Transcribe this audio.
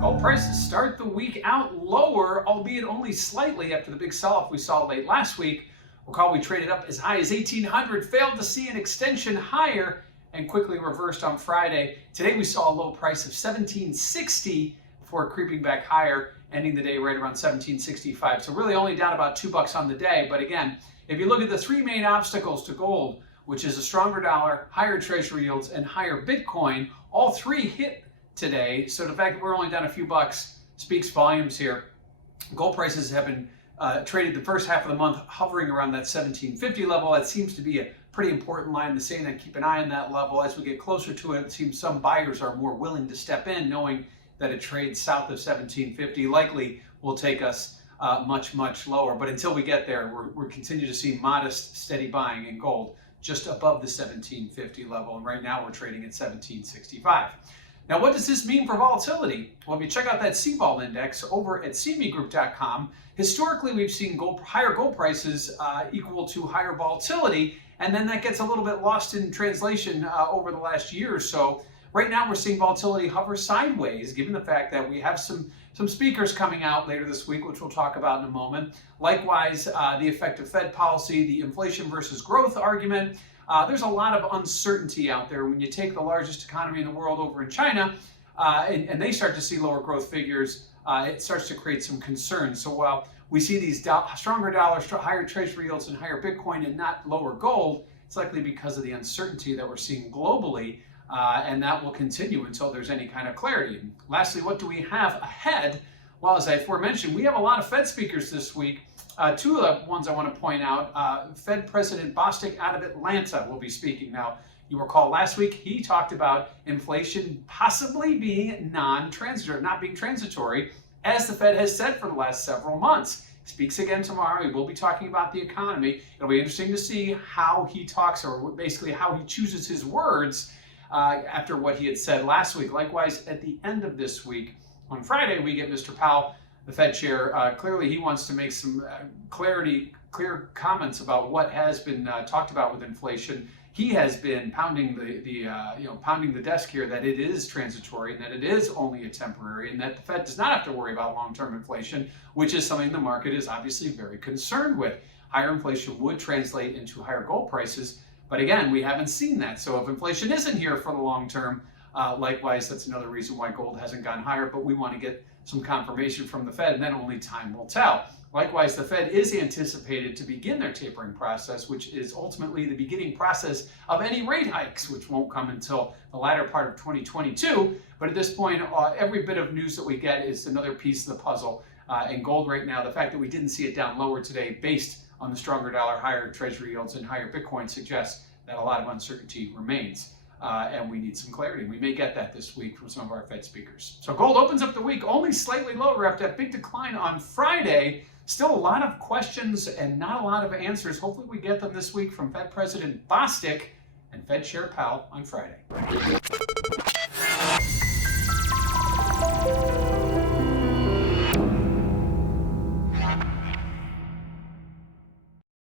Gold prices start the week out lower, albeit only slightly after the big sell-off we saw late last week. Recall we traded up as high as 1,800, failed to see an extension higher, and quickly reversed on Friday. Today we saw a low price of 1,760 before creeping back higher, ending the day right around 1,765. So really only down about $2 on the day. But again, if you look at the three main obstacles to gold, which is a stronger dollar, higher treasury yields, and higher Bitcoin, all three hit today. So the fact that we're only down a few bucks speaks volumes here. Gold prices have been traded the first half of the month hovering around that 1750 level. That seems to be a pretty important line in the sand, and keep an eye on that level. As we get closer to it, it seems some buyers are more willing to step in, knowing that a trade south of 1750 likely will take us much lower. But until we get there, we're continue to see modest, steady buying in gold just above the 1750 level. And right now we're trading at 1765. Now, what does this mean for volatility? Well, if you check out that CVOL index over at cmegroup.com, historically we've seen higher gold prices equal to higher volatility, and then that gets a little bit lost in translation over the last year or so. Right now we're seeing volatility hover sideways, given the fact that we have some speakers coming out later this week, which we'll talk about in a moment. Likewise, the effect of Fed policy, the inflation versus growth argument. There's a lot of uncertainty out there. When you take the largest economy in the world over in China, and they start to see lower growth figures, it starts to create some concerns. So while we see these stronger dollars, higher treasury yields, and higher Bitcoin and not lower gold, it's likely because of the uncertainty that we're seeing globally, and that will continue until there's any kind of clarity. And lastly, what do we have ahead? Well, as I aforementioned, we have a lot of Fed speakers this week. Two of the ones I want to point out, Fed President Bostic out of Atlanta will be speaking. Now, you recall last week he talked about inflation possibly being non-transitory, not being transitory, as the Fed has said for the last several months. He speaks again tomorrow. He will be talking about the economy. It'll be interesting to see how he talks, or basically how he chooses his words after what he had said last week. Likewise, at the end of this week, on Friday, we get Mr. Powell, the Fed chair. Clearly, he wants to make some clear comments about what has been talked about with inflation. He has been pounding the desk here that it is transitory and that it is only a temporary, and that the Fed does not have to worry about long-term inflation, which is something the market is obviously very concerned with. Higher inflation would translate into higher gold prices, but again, we haven't seen that. So if inflation isn't here for the long term, likewise, that's another reason why gold hasn't gone higher, but we want to get some confirmation from the Fed, and then only time will tell. Likewise, the Fed is anticipated to begin their tapering process, which is ultimately the beginning process of any rate hikes, which won't come until the latter part of 2022. But at this point, every bit of news that we get is another piece of the puzzle. And gold right now, the fact that we didn't see it down lower today based on the stronger dollar, higher treasury yields, and higher Bitcoin suggests that a lot of uncertainty remains. And we need some clarity. We may get that this week from some of our Fed speakers. So gold opens up the week only slightly lower after that big decline on Friday. Still a lot of questions and not a lot of answers. Hopefully we get them this week from Fed President Bostic and Fed Chair Powell on Friday.